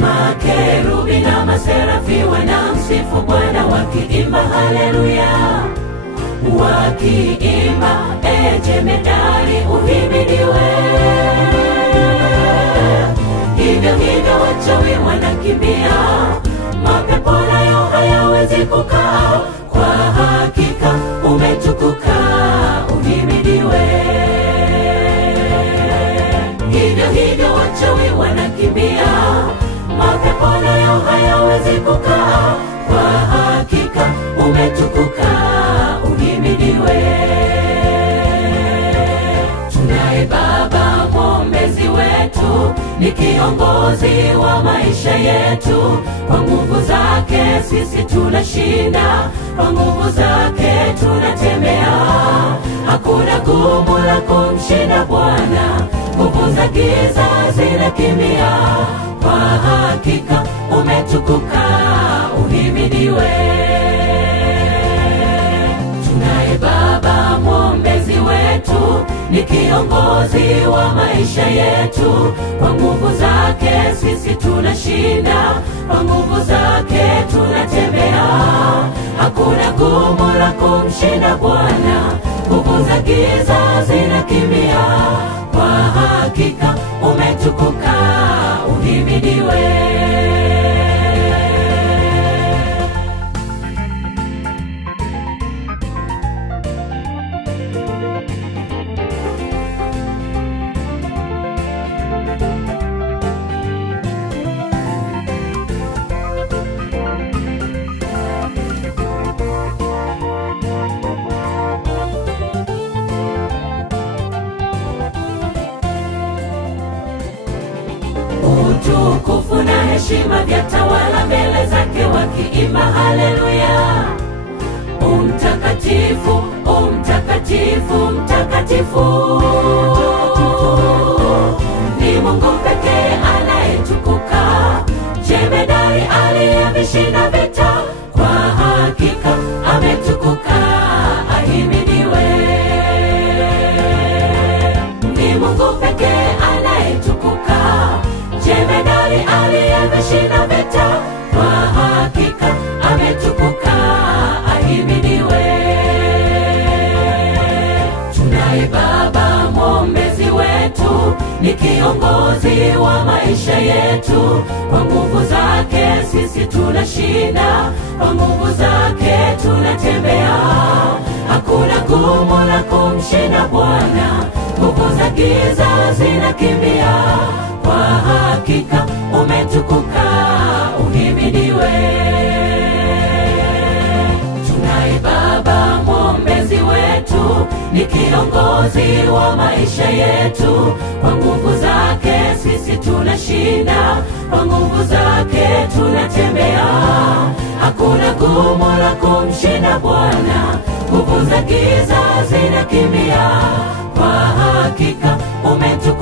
Makerubi na maserafi wanamsifu Bwana wakiimba haleluya, wakiimba jemedari uhimidiwe. Hivyo hivyo wachawi wanakimbia, mapepo nayo hayawezi kukaa, kwa hakika umetukuka uhimidiwe. Hivyo hivyo wachawi wanakimbia, mapepo nayo hayawezi kukaa, kwa hakika umetukuka uhimidiwe. Tunaye Baba mwombezi wetu, ni kiongozi wa maisha yetu. Kwa nguvu zake sisi tunashinda, kwa nguvu zake tunatembea. Hakuna gumu la kumshinda Bwana, nguvu za giza zinakimbia. Kwa hakika umetukuka uhimidiwe. Tunaye Baba mwombezi wetu, ni kiongozi wa maisha yetu. Kwa nguvu zake sisi tunashinda, kwa nguvu zake tunatembea. Hakuna gumu la kumshinda Bwana, nguvu za giza zinakimbia. Kwa hakika umetukuka uhimidiwe. Utukufu na heshima vyatawala mbele zake wakiimba haleluya. Umtakatifu, umtakatifu, mtakatifu. Ni Mungu pekee anayetukuka, jemedari aliyevishinda vita. Kwa hakika ametukuka ahimidiwe. Ni Mungu pekee anayetukuka, jemedari aliyevishinda vita. Kwa hakika ametukuka ahimidiwe. Tunaye Baba mwombezi wetu, ni kiongozi wa maisha yetu. Kwa nguvu zake sisi tunashinda, kwa nguvu zake tunatembea. Hakuna gumu la kumshinda Bwana, nguvu za giza zinakimbia. Kwa hakika umetukuka uhimidiwe. Tunaye Baba mwombezi wetu, ni kiongozi wa maisha yetu. Kwa nguvu zake sisi tunashinda, kwa nguvu zake tunatembea. Hakuna gumu la kumshinda Bwana, nguvu za giza zinakimbia. Kwa hakika umetukuka